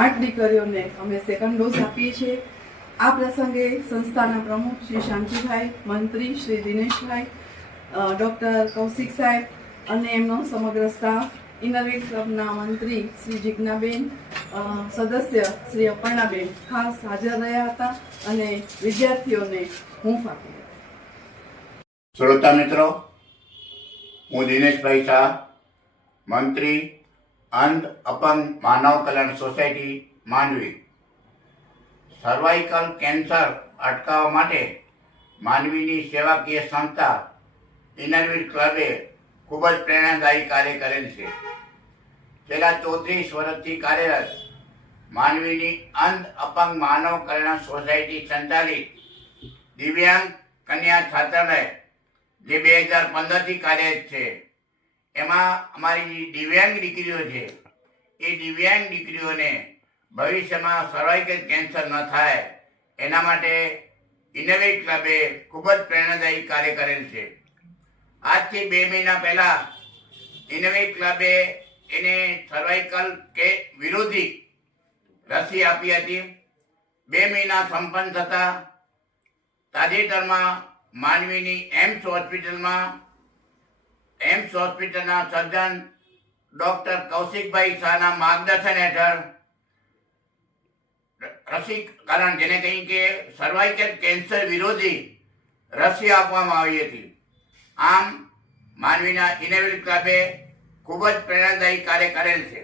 8 દીકરીઓને અમે second dose આપીએ છીએ। આ પ્રસંગે સંસ્થાના પ્રમુખ શ્રી શાંતિભાઈ, મંત્રી શ્રી દિનેશભાઈ, ડૉક્ટર કૌશિક સાહેબ અને એમનો સમગ્ર સ્ટાફ, ઇનરવેટ ક્લબના મંત્રી શ્રી જિજ્ઞાબેન, સદસ્ય શ્રી અપર્ણાબેન ખાસ હાજર રહ્યા હતા અને વિદ્યાર્થીઓને હૂંફ આપી। શ્રોતા મિત્રો, હું દિનેશભાઈ શાહ, મંત્રી અંધ અપંગ માનવ કલ્યાણ સોસાયટી માંડવી। સર્વાઇકલ કેન્સર અટકાવવા માટે માંડવીની સેવાકીય સંસ્થા ઇનરવેટ ક્લબે ખૂબ જ પ્રેરણાદાયી કાર્ય કરેલ છે। છેલ્લા 34 વર્ષથી કાર્યરત માંડવીની અંધ અપંગ માનવ કલ્યાણ સોસાયટી સંચાલિત દિવ્યાંગ કન્યા છાત્રાલય જે 2015થી કાર્યરત છે, એમાં અમારી જે દિવ્યાંગ દીકરીઓ છે એ દિવ્યાંગ દીકરીઓને ભવિષ્યમાં સર્વાઇકલ કેન્સર ન થાય એના માટે ઇનરવેટ ક્લબે ખૂબ જ પ્રેરણાદાયી કાર્ય કરેલ છે। આજથી 2 મહિના પહેલા ઇનરવેટ ક્લબે એને સર્વાઇકલ કે વિરોધી રસી આપી હતી। 2 મહિના સંપન્ન થતા તાજેતરમાં માંડવીની એમ્સ હોસ્પિટલના સર્જન ડૉક્ટર કૌશિકભાઈ શાહના માર્ગદર્શન હેઠળ રસીકરણ, જેને કહી કે સર્વાઇકલ કેન્સર વિરોધી રસી આપવામાં આવી હતી। આમ માંડવીના ઇનરવેટ ક્લબે ખૂબ જ પ્રેરણાદાયી કાર્ય કરેલ છે।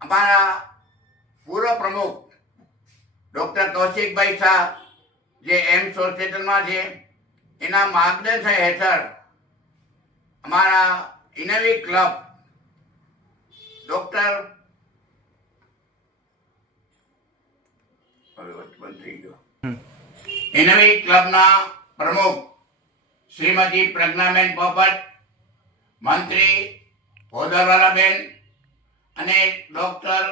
અમારા પૂર્વ પ્રમુખ ડૉક્ટર કૌશિકભાઈ શાહ જે એમ્સ હોસ્પિટલમાં છે, એના માર્ગદર્શન હેઠળ અમારા ઇનરવેટ ક્લબ ડૉક્ટર ઇનરવેટ ક્લબના પ્રમુખ શ્રીમતી પ્રજ્ઞાબેન પોપટ, મંત્રી હોદરવાલાબેન અને ડૉક્ટર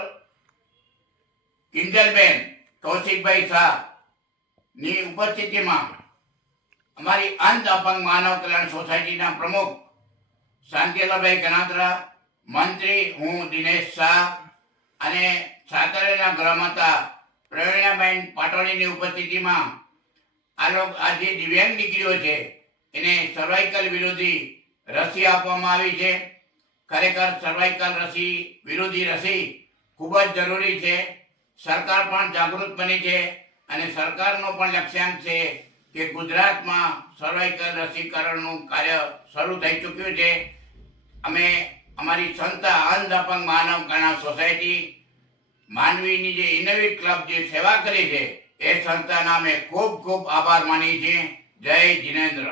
કિંજલબેન કૌશિકભાઈ શાહ ની ઉપસ્થિતિમાં અમારી અંધ અપંગ માનવ કલ્યાણ સોસાયટીના પ્રમુખ શાંતિલાલભાઈ ગણાત્રા, મંત્રી હું દિનેશ શાહ અને છાત્રાલયના ગૃહમાતા પ્રવીણાબેન પાટોળીની ઉપસ્થિતિમાં આ જે દિવ્યાંગ દીકરીઓ છે એને સર્વાઇકલ વિરોધી રસી આપવામાં આવી છે। ખરેખર સર્વાઇકલ રસી વિરોધી રસી ખૂબ જ જરૂરી છે। સરકાર પણ જાગૃત બની છે અને સરકારનો પણ લક્ષ્યાંક છે કે ગુજરાતમાં સર્વાઇકલ રસીકરણનું કાર્ય શરૂ થઈ ચૂક્યું છે। અમે અમારી સંસ્થા અંધ અપંગ માનવ કલ્યાણ સોસાયટી માંડવીની જે ઇનરવેટ ક્લબ જે સેવા કરી છે એ સંસ્થાના અમે ખૂબ ખૂબ આભાર માનીએ છીએ। જય જિનેન્દ્ર।